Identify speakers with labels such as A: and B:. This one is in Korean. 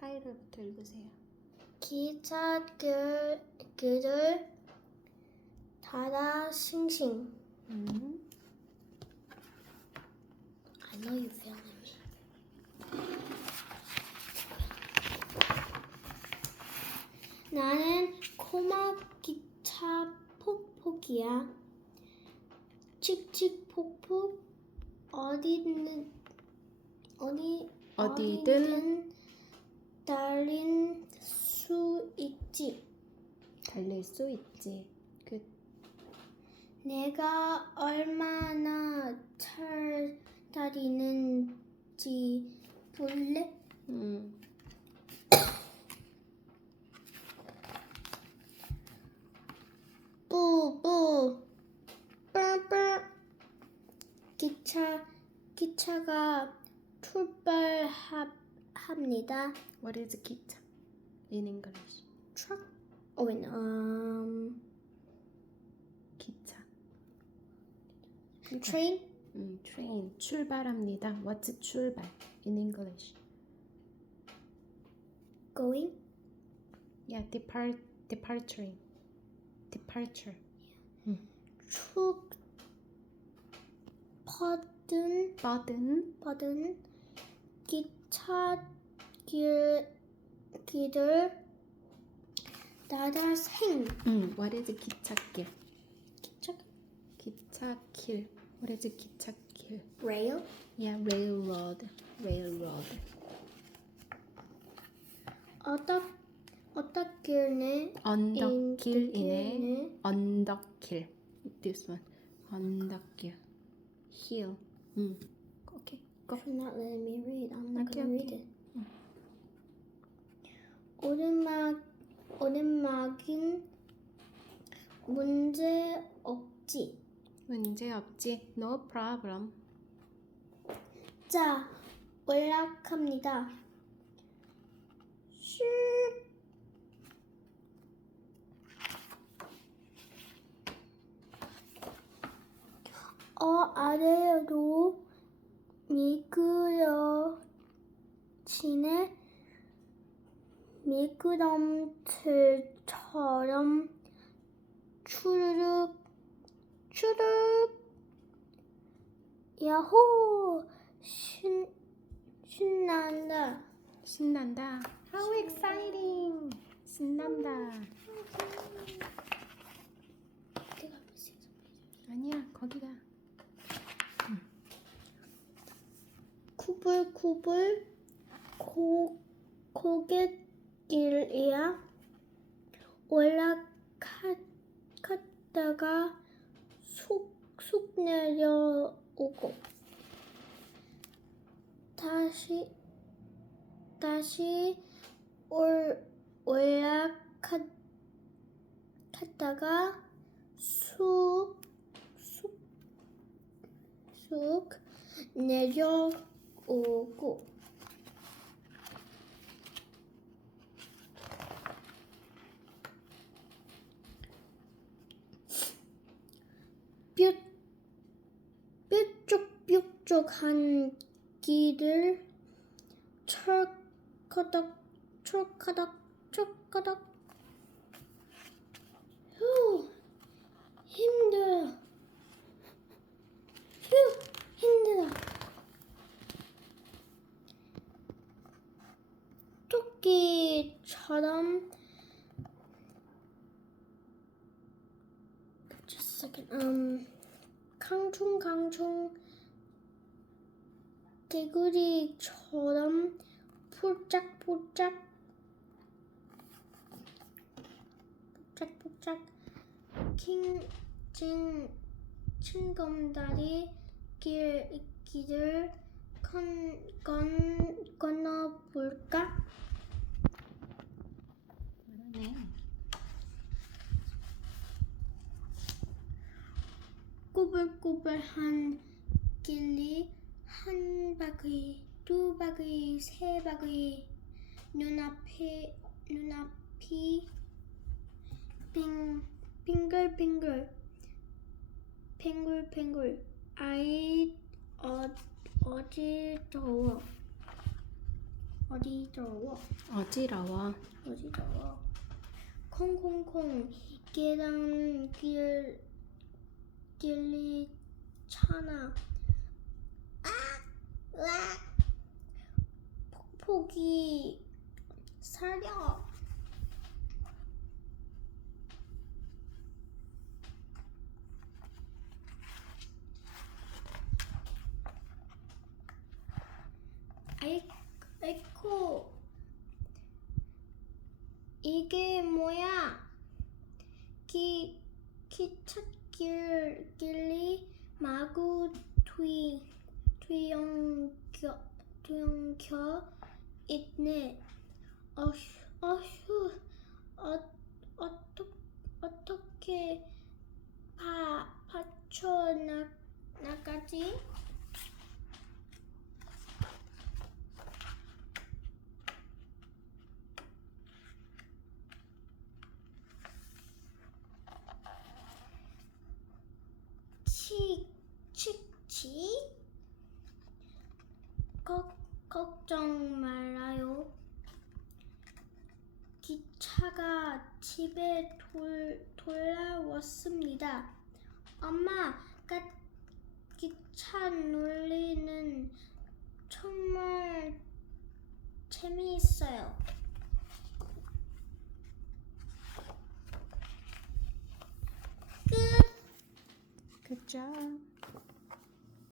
A: 타이틀부터 읽으세요.
B: 기차 길, 길을 따라 싱싱.
A: 음.
B: I know you feeling me. 나는 코마 기차 폭폭이야. 칙칙폭폭 어디든 어디
A: 어디든
B: 달린 수 있지.
A: 달릴 수 있지. 그
B: 내가 얼마나 잘 다리는지 볼래?
A: 음.
B: 뿌뿌 뿔뿔 기차 기차가 출발합 니다.
A: What is 기차 in English?
B: Truck. Oh wait, um,
A: 기차.
B: train.
A: 음, train 출발합니다. What's 출발 in English?
B: Going.
A: Yeah, depart departure. Departure.
B: 축 퍼든
A: 버든
B: 퍼든 기차 길 길을 따라 생
A: 음, what is 기찻길?
B: 기차
A: 기찻길. What is 기찻길?
B: rail
A: Yeah, railroad. Railroad.
B: 어떻 어떻게네
A: 언덕길이네. 언덕길. This one. 언덕길. Hill. 음. 오케이. Go.
B: You're not letting me read. I'm not
A: Okay,
B: gonna read it. 오르막 오르막은 문제 없지.
A: 문제 없지. No problem.
B: 자, 올라갑니다. 슈. 어 아래로 미끄러지네 미끄럼틀처럼 추르륵 추르륵 야호 신 신난다
A: 신난다. How exciting. 신난다. 아니야, 거기가.
B: 쿠불쿠불 고 고갯 길이야? 올라갔다가 쑥쑥 내려오고. 다시 다시 올 올라갔다가 쑥쑥 쑥 내려오고 뾰족뾰족한 길을 철커덕 철커덕 철커덕. 휴 힘들어. 휴 힘들어. 토끼처럼 just a second um 강충 강충 개구리처럼 폴짝폴짝 폭짝폭짝 킹진 층검다리 길 길을 건, 건, 건너볼까?
A: 잘하네.
B: 꼬불꼬불한 길이 한 바퀴, 두 바퀴, 세 바퀴 눈앞에 눈앞이 빙 빙글빙글 뱅글뱅글 아이 어 어지러워 어디 더워?
A: 어지러워.
B: 어디 더워? 콩콩콩 계단 길 길리 차나 아! 으악! 폭폭이 사려 아이, 아이코 이게 뭐야? 기 기찻길 길이 마구 뒤 뒤엉겨 뒤엉겨 있네. 어휴 어휴 어 어떠 어떻게 파 파쳐 나 나가지? 걱정 말아요. 기차가 집에 돌, 돌아왔습니다. 엄마, 가, 기차 놀리는 정말 재미있어요. 끝!
A: Good.